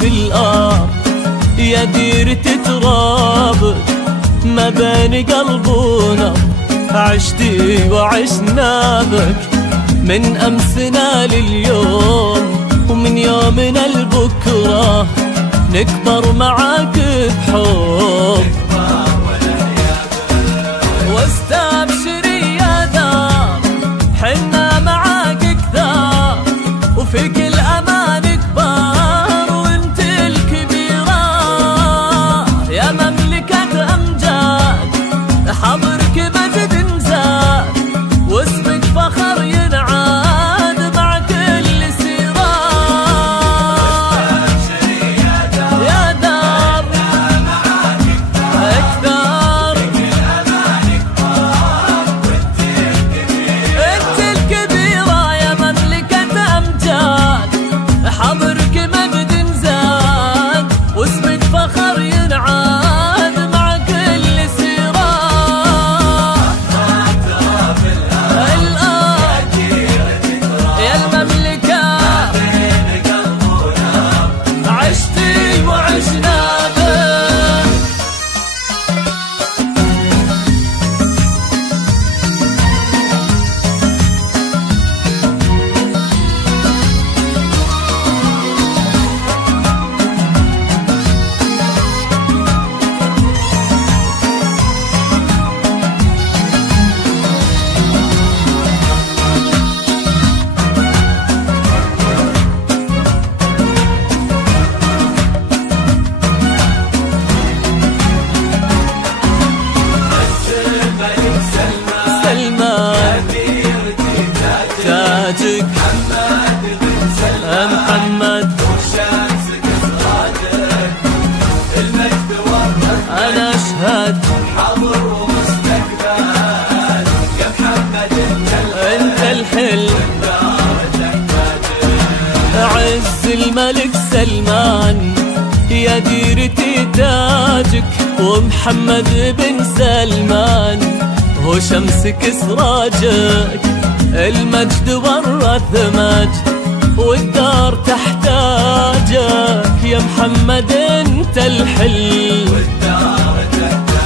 بالآب يا ديرة ترابك ما بين قلب ونبض، عشتي وعشنا بك من أمسنا لليوم، ومن يومنا لبكرة نكبر معاك بحب. واستبشري يا دار حنا معاك كثار، وفي كل أمان كبار وانت الكبيرة يا مملكة أمجاد، حضرك مجد نزاد واسمك فخر ينعاد مع كل سيرة. يا دار أكثر انت الكبيرة يا مملكة أمجاد، حضرك مجد نزاد واسمك فخر ينعاد مع كل سيرة. الآن يا المملكة عشتي وعشنا بك. تاجك محمد وشمسك سراجك المجد والرد أنا أشهد حاضر ومستقبل يا محمد أنت الحل عز الملك سلمان يا ديرتي تاجك، ومحمد بن سلمان هو شمسك سراجك المجد ورث مجد والدار تحتاجك يا محمد انت الحل والدار تحتاجك.